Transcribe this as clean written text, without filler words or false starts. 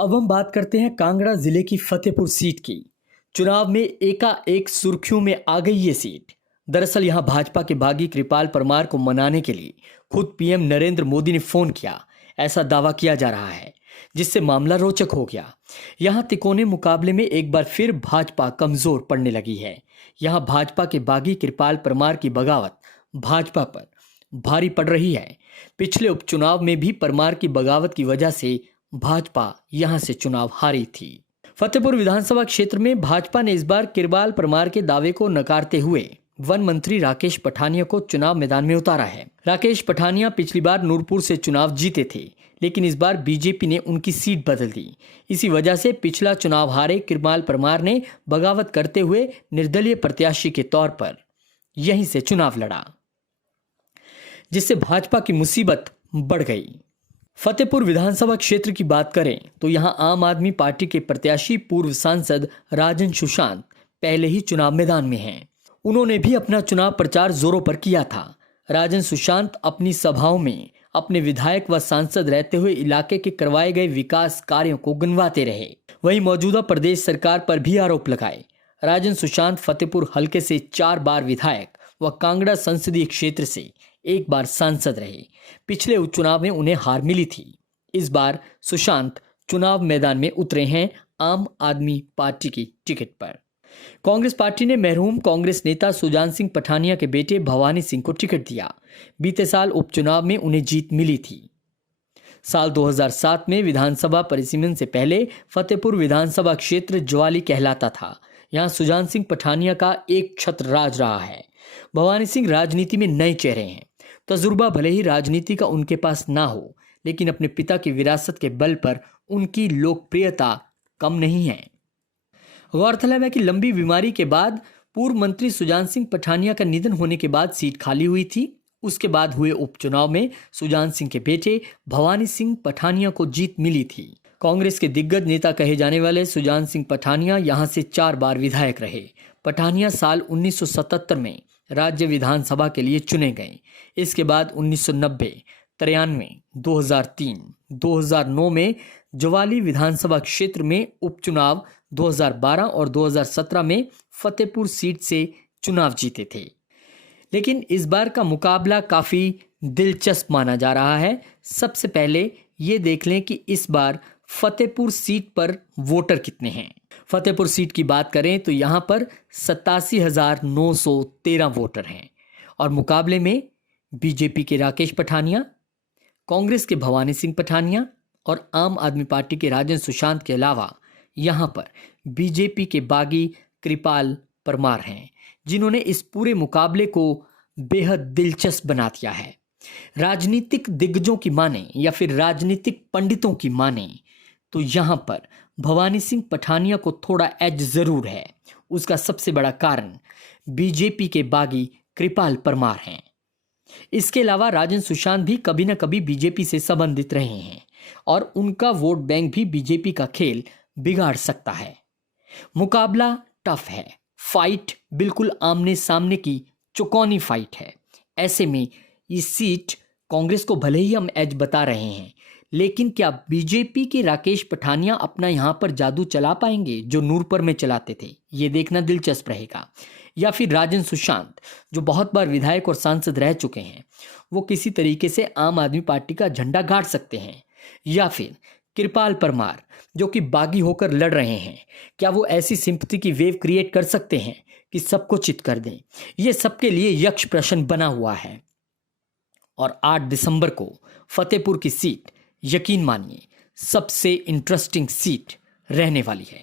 अब हम बात करते हैं कांगड़ा जिले की फतेहपुर सीट की। चुनाव में एकाएक सुर्खियों में आ गई ये सीट। दरअसल यहां भाजपा के बागी कृपाल परमार को मनाने के लिए खुद पीएम नरेंद्र मोदी ने फोन किया, ऐसा दावा किया जा रहा है, जिससे मामला रोचक हो गया। यहां तिकोने मुकाबले में एक बार फिर भाजपा कमजोर पड़ने लगी है। यहां भाजपा के बागी कृपाल परमार की बगावत भाजपा पर भारी पड़ रही है। पिछले उपचुनाव में भी परमार की बगावत की वजह से भाजपा यहां से चुनाव हारी थी। फतेहपुर विधानसभा क्षेत्र में भाजपा ने इस बार कृपाल परमार के दावे को नकारते हुए वन मंत्री राकेश पठानिया को चुनाव मैदान में उतारा है। राकेश पठानिया पिछली बार नूरपुर से चुनाव जीते थे, लेकिन इस बार बीजेपी ने उनकी सीट बदल दी। इसी वजह से पिछला चुनाव हारे कृपाल परमार ने बगावत करते हुए निर्दलीय प्रत्याशी के तौर पर यहीं से चुनाव लड़ा, जिससे भाजपा की मुसीबत बढ़ गई। फतेहपुर विधानसभा क्षेत्र की बात करें तो यहां आम आदमी पार्टी के प्रत्याशी पूर्व सांसद राजन सुशांत पहले ही चुनाव मैदान में हैं। उन्होंने भी अपना चुनाव प्रचार जोरों पर किया था। राजन सुशांत अपनी सभाओं में अपने विधायक व सांसद रहते हुए इलाके के करवाए गए विकास कार्यों को गिनवाते रहे। वहीं मौजूदा प्रदेश सरकार पर भी आरोप लगाए। राजन सुशांत फतेहपुर हलके से 4 बार विधायक व कांगड़ा संसदीय क्षेत्र से 1 बार सांसद रहे। पिछले उपचुनाव में उन्हें हार मिली थी। इस बार सुशांत चुनाव मैदान में उतरे हैं आम आदमी पार्टी की टिकट पर। कांग्रेस पार्टी ने मरहूम कांग्रेस नेता सुजान सिंह पठानिया के बेटे भवानी सिंह को टिकट दिया। बीते साल उपचुनाव में उन्हें जीत मिली थी। साल 2007 में विधानसभा परिसीमन से पहले फतेहपुर विधानसभा क्षेत्र ज्वाली कहलाता था। यहाँ सुजान सिंह पठानिया का एक छत्र राज रहा है। भवानी सिंह राजनीति में नए चेहरे हैं। तजुर्बा भले ही राजनीति का उनके पास ना हो, लेकिन अपने पिता की विरासत के बल पर उनकी लोकप्रियता कम नहीं है। गौरतलब है कि लंबी बीमारी के बाद पूर्व मंत्री सुजान सिंह पठानिया का निधन होने के बाद सीट खाली हुई थी। उसके बाद हुए उपचुनाव में सुजान सिंह के बेटे भवानी सिंह पठानिया को जीत मिली थी। कांग्रेस के दिग्गज नेता कहे जाने वाले सुजान सिंह पठानिया यहां से 4 बार विधायक रहे। पठानिया साल 1977 में राज्य विधानसभा के लिए चुने गए। इसके बाद 1990, 93, 2003, 2009 में ज्वाली विधानसभा क्षेत्र में उपचुनाव, 2012 और 2017 में फतेहपुर सीट से चुनाव जीते थे। लेकिन इस बार का मुकाबला काफी दिलचस्प माना जा रहा है। सबसे पहले ये देख लें कि इस बार फतेहपुर सीट पर वोटर कितने हैं। फतेहपुर सीट की बात करें तो यहां पर 87,913 वोटर हैं और मुकाबले में बीजेपी के राकेश पठानिया, कांग्रेस के भवानी सिंह पठानिया और आम आदमी पार्टी के राजन सुशांत के अलावा यहां पर बीजेपी के बागी कृपाल परमार हैं, जिन्होंने इस पूरे मुकाबले को बेहद दिलचस्प बना दिया है। राजनीतिक दिग्गजों की माने या फिर राजनीतिक पंडितों की माने तो यहां पर भवानी सिंह पठानिया को थोड़ा एज जरूर है। उसका सबसे बड़ा कारण बीजेपी के बागी कृपाल परमार हैं। इसके अलावा राजन सुशांत भी कभी न कभी बीजेपी से संबंधित रहे हैं और उनका वोट बैंक भी बीजेपी का खेल बिगाड़ सकता है। मुकाबला टफ है, फाइट बिल्कुल आमने सामने की चौकोनी फाइट है। ऐसे में ये सीट कांग्रेस को भले ही हम एज बता रहे हैं, लेकिन क्या बीजेपी के राकेश पठानिया अपना यहां पर जादू चला पाएंगे जो नूरपुर में चलाते थे? ये देखना दिलचस्प रहेगा। या फिर राजन सुशांत जो बहुत बार विधायक और सांसद रह चुके हैं, वो किसी तरीके से आम आदमी पार्टी का झंडा गाड़ सकते हैं। या फिर कृपाल परमार जो कि बागी होकर लड़ रहे हैं, क्या वो ऐसी सिंपैथी की वेव क्रिएट कर सकते हैं कि सबको चित कर दें? ये सबके लिए यक्ष प्रश्न बना हुआ है। और 8 दिसंबर को फतेहपुर की सीट यकीन मानिए सबसे इंटरेस्टिंग सीट रहने वाली है।